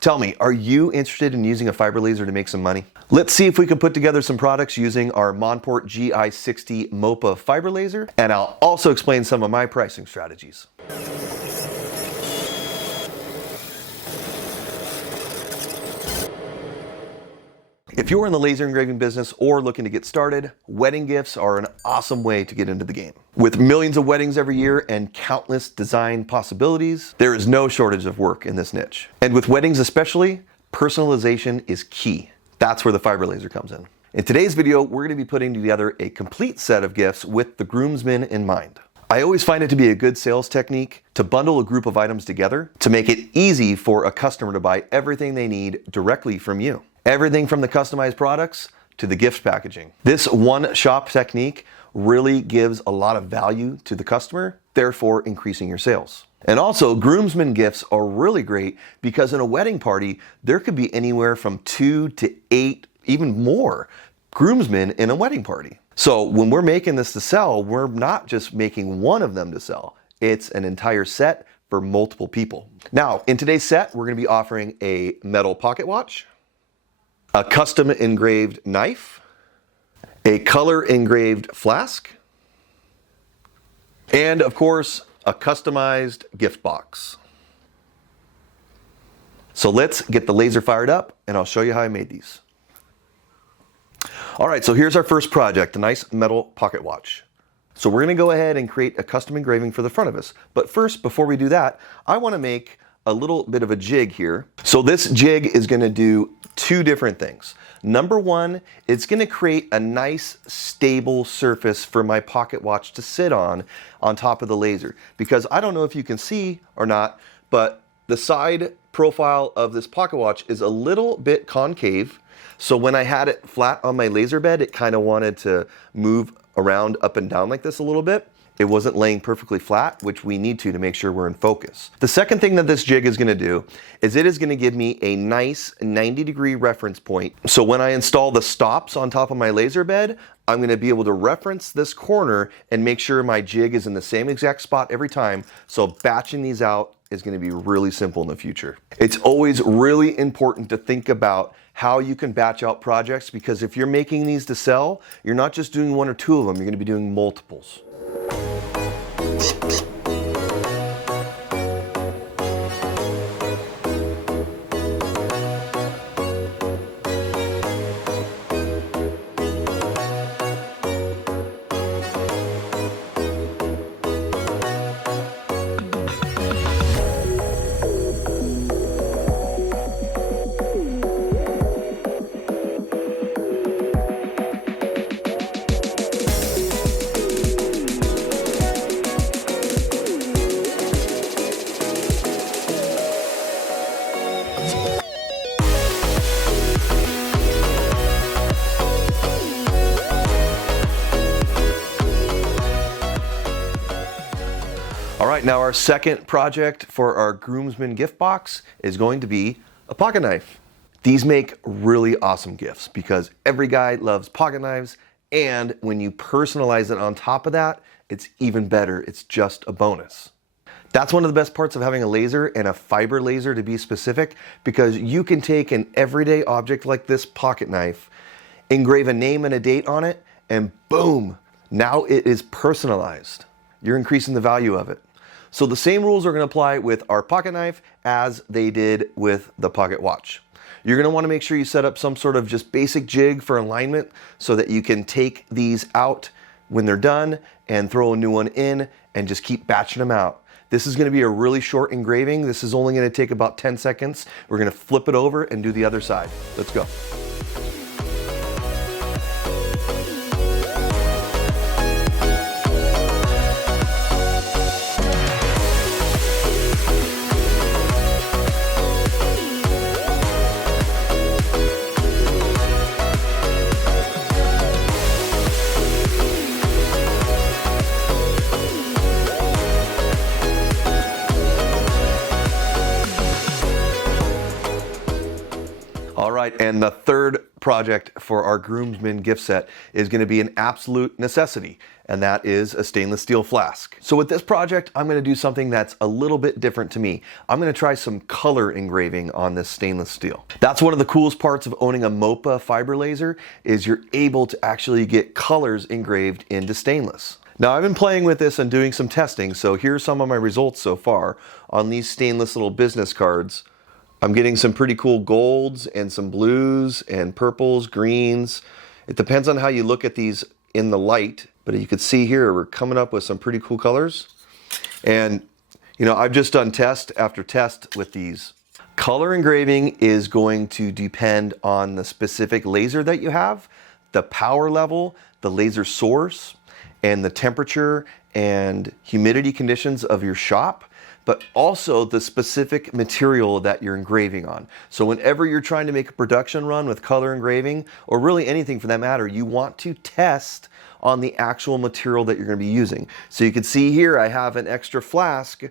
Tell me, are you interested in using a fiber laser to make some money? Let's see if we can put together some products using our Monport GI60 MOPA fiber laser, and I'll also explain some of my pricing strategies. If you're in the laser engraving business or looking to get started, wedding gifts are an awesome way to get into the game. With millions of weddings every year and countless design possibilities, there is no shortage of work in this niche. And with weddings especially, personalization is key. That's where the fiber laser comes in. In today's video, we're going to be putting together a complete set of gifts with the groomsmen in mind. I always find it to be a good sales technique to bundle a group of items together to make it easy for a customer to buy everything they need directly from you. Everything from the customized products to the gift packaging. This one-shop technique really gives a lot of value to the customer, therefore increasing your sales. And also, groomsmen gifts are really great because in a wedding party, there could be anywhere from 2 to 8, even more groomsmen in a wedding party. So when we're making this to sell, we're not just making one of them to sell. It's an entire set for multiple people. Now, in today's set, we're going to be offering a metal pocket watch, a custom engraved knife, a color engraved flask, and of course, a customized gift box. So let's get the laser fired up and I'll show you how I made these. All right, so here's our first project, a nice metal pocket watch. So we're gonna go ahead and create a custom engraving for the front of us. But first, before we do that, I wanna make a little bit of a jig here. So this jig is gonna do two different things. Number one, it's gonna create a nice stable surface for my pocket watch to sit on top of the laser. Because I don't know if you can see or not, but the side profile of this pocket watch is a little bit concave. So when I had it flat on my laser bed, it kind of wanted to move around up and down like this a little bit. It wasn't laying perfectly flat, which we need to make sure we're in focus. The second thing that this jig is gonna do is it is gonna give me a nice 90-degree reference point. So when I install the stops on top of my laser bed, I'm gonna be able to reference this corner and make sure my jig is in the same exact spot every time. So batching these out is gonna be really simple in the future. It's always really important to think about how you can batch out projects, because if you're making these to sell, you're not just doing one or two of them, you're gonna be doing multiples. All right, now our second project for our groomsmen gift box is going to be a pocket knife. These make really awesome gifts because every guy loves pocket knives, and when you personalize it on top of that, it's even better. It's just a bonus. That's one of the best parts of having a laser, and a fiber laser to be specific, because you can take an everyday object like this pocket knife, engrave a name and a date on it, and boom, now it is personalized. You're increasing the value of it. So the same rules are going to apply with our pocket knife as they did with the pocket watch. You're going to want to make sure you set up some sort of just basic jig for alignment so that you can take these out when they're done and throw a new one in and just keep batching them out. This is going to be a really short engraving. This is only going to take about 10 seconds. We're going to flip it over and do the other side. Let's go. All right, and the third project for our Groomsman gift set is going to be an absolute necessity, and that is a stainless steel flask. So with this project, I'm going to do something that's a little bit different to me. I'm going to try some color engraving on this stainless steel. That's one of the coolest parts of owning a MOPA fiber laser, is you're able to actually get colors engraved into stainless. Now, I've been playing with this and doing some testing, so here's some of my results so far on these stainless little business cards. I'm getting some pretty cool golds and some blues and purples, greens. It depends on how you look at these in the light, but you can see here we're coming up with some pretty cool colors. And you know, I've just done test after test with these. Color engraving is going to depend on the specific laser that you have, the power level, the laser source, and the temperature and humidity conditions of your shop, but also the specific material that you're engraving on. So whenever you're trying to make a production run with color engraving, or really anything for that matter, you want to test on the actual material that you're going to be using. So you can see here I have an extra flask,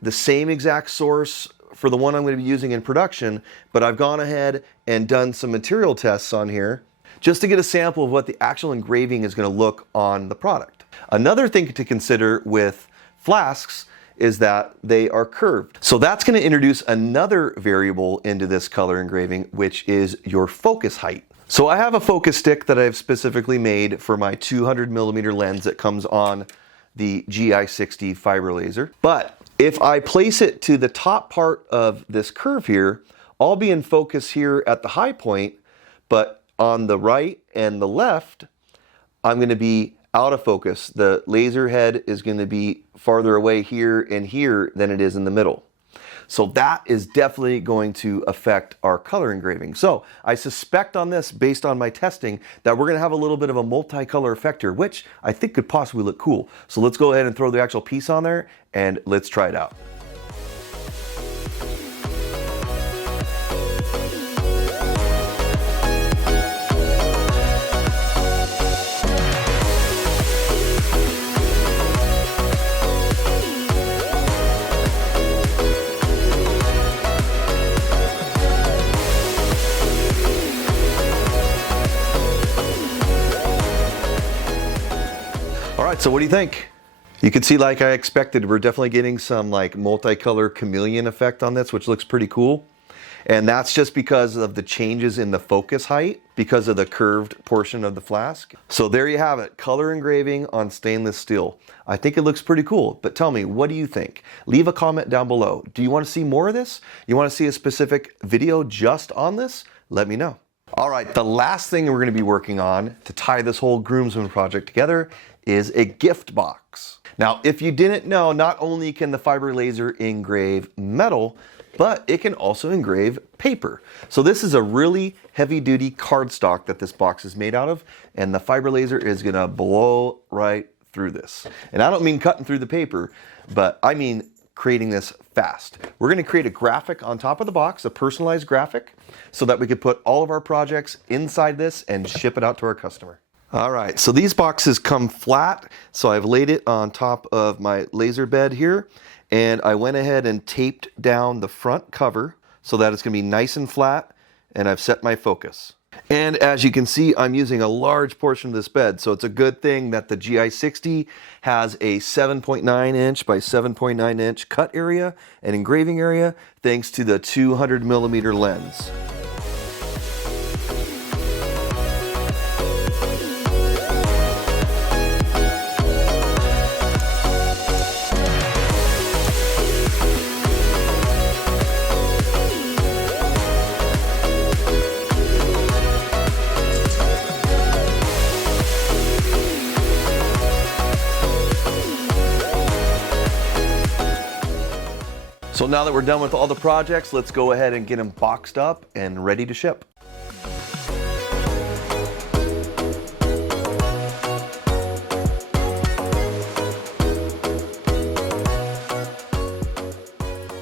the same exact source for the one I'm going to be using in production, but I've gone ahead and done some material tests on here just to get a sample of what the actual engraving is going to look on the product. Another thing to consider with flasks is that they are curved. So that's going to introduce another variable into this color engraving, which is your focus height. So I have a focus stick that I've specifically made for my 200mm lens that comes on the GI60 Fiber Laser. But if I place it to the top part of this curve here, I'll be in focus here at the high point, but on the right and the left, I'm going to be out of focus. The laser head is going to be farther away here and here than it is in the middle. So that is definitely going to affect our color engraving. So I suspect on this, based on my testing, that we're going to have a little bit of a multicolor effect here, which I think could possibly look cool. So let's go ahead and throw the actual piece on there and let's try it out. All right, so what do you think? You can see, like I expected, we're definitely getting some like multicolor chameleon effect on this, which looks pretty cool. And that's just because of the changes in the focus height, because of the curved portion of the flask. So there you have it, color engraving on stainless steel. I think it looks pretty cool, but tell me, what do you think? Leave a comment down below. Do you want to see more of this? You want to see a specific video just on this? Let me know. All right, the last thing we're going to be working on to tie this whole Groomsman project together is a gift box. Now, if you didn't know, not only can the fiber laser engrave metal, but it can also engrave paper. So this is a really heavy-duty cardstock that this box is made out of, and the fiber laser is gonna blow right through this. And I don't mean cutting through the paper, but I mean creating this fast. We're gonna create a graphic on top of the box, a personalized graphic, so that we could put all of our projects inside this and ship it out to our customer. All right, so these boxes come flat, so I've laid it on top of my laser bed here, and I went ahead and taped down the front cover so that it's going to be nice and flat, and I've set my focus. And as you can see, I'm using a large portion of this bed, so it's a good thing that the GI60 has a 7.9 inch by 7.9 inch cut area and engraving area, thanks to the 200mm lens. So now that we're done with all the projects, let's go ahead and get them boxed up and ready to ship.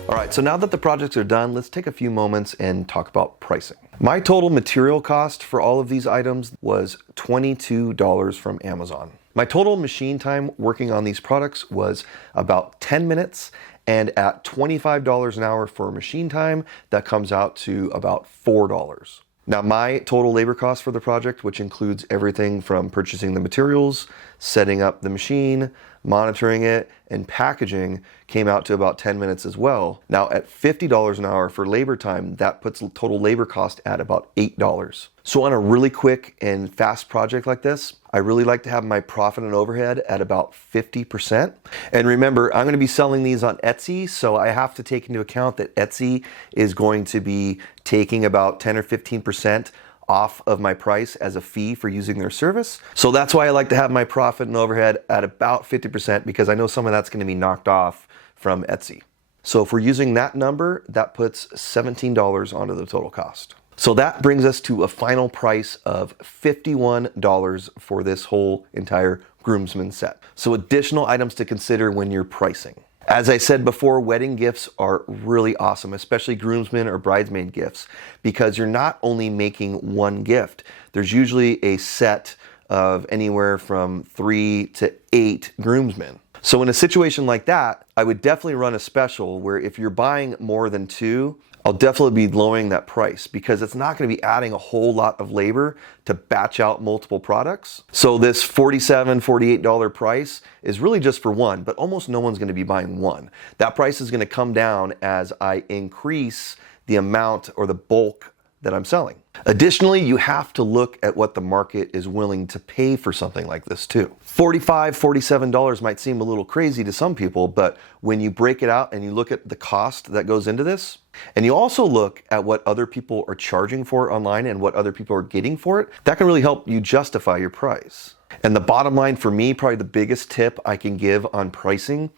All right, so now that the projects are done, let's take a few moments and talk about pricing. My total material cost for all of these items was $22 from Amazon. My total machine time working on these products was about 10 minutes, and at $25 an hour for machine time, that comes out to about $4. Now, my total labor cost for the project, which includes everything from purchasing the materials, setting up the machine, monitoring it, and packaging, came out to about 10 minutes as well. Now, at $50 an hour for labor time, that puts the total labor cost at about $8. So on a really quick and fast project like this, I really like to have my profit and overhead at about 50%. And remember, I'm going to be selling these on Etsy, so I have to take into account that Etsy is going to be taking about 10 or 15% off of my price as a fee for using their service. So that's why I like to have my profit and overhead at about 50%, because I know some of that's going to be knocked off from Etsy. So if we're using that number, that puts $17 onto the total cost. So that brings us to a final price of $51 for this whole entire Groomsman set. So additional items to consider when you're pricing. As I said before, wedding gifts are really awesome, especially groomsmen or bridesmaid gifts, because you're not only making one gift. There's usually a set of anywhere from 3 to 8 groomsmen. So in a situation like that, I would definitely run a special where if you're buying more than 2, I'll definitely be lowering that price, because it's not going to be adding a whole lot of labor to batch out multiple products. So this $47, $48 price is really just for one, but almost no one's going to be buying one. That price is going to come down as I increase the amount or the bulk that I'm selling. Additionally, you have to look at what the market is willing to pay for something like this too. $45, $47 might seem a little crazy to some people, but when you break it out and you look at the cost that goes into this, and you also look at what other people are charging for it online and what other people are getting for it, that can really help you justify your price. And the bottom line for me, probably the biggest tip I can give on pricing,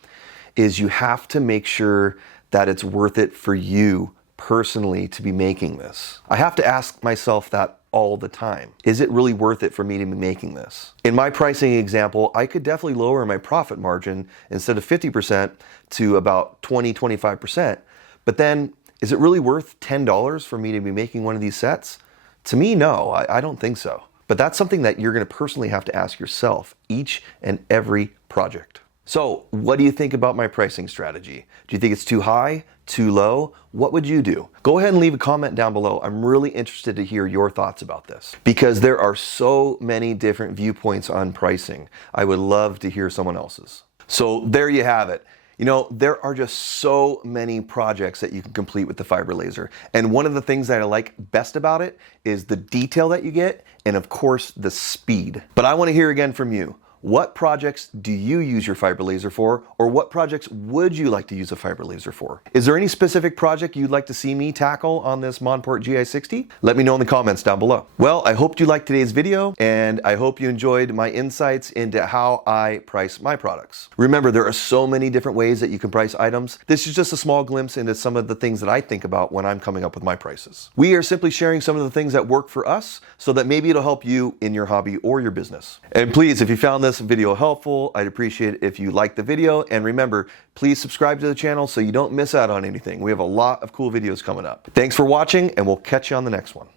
is you have to make sure that it's worth it for you personally to be making this. I have to ask myself that all the time. Is it really worth it for me to be making this? In my pricing example, I could definitely lower my profit margin instead of 50% to about 20, 25%. But then, is it really worth $10 for me to be making one of these sets? To me, no, I don't think so. But that's something that you're going to personally have to ask yourself each and every project. So, what do you think about my pricing strategy? Do you think it's too high, too low? What would you do? Go ahead and leave a comment down below. I'm really interested to hear your thoughts about this, because there are so many different viewpoints on pricing. I would love to hear someone else's. So there you have it. You know, there are just so many projects that you can complete with the fiber laser. And one of the things that I like best about it is the detail that you get, and of course the speed. But I want to hear again from you. What projects do you use your fiber laser for, or what projects would you like to use a fiber laser for? Is there any specific project you'd like to see me tackle on this Monport GI60? Let me know in the comments down below. Well, I hope you liked today's video, and I hope you enjoyed my insights into how I price my products. Remember, there are so many different ways that you can price items. This is just a small glimpse into some of the things that I think about when I'm coming up with my prices. We are simply sharing some of the things that work for us, so that maybe it'll help you in your hobby or your business. And please, if you found this video helpful, I'd appreciate it if you liked the video, and remember, please subscribe to the channel so you don't miss out on anything. We have a lot of cool videos coming up. Thanks for watching, and we'll catch you on the next one.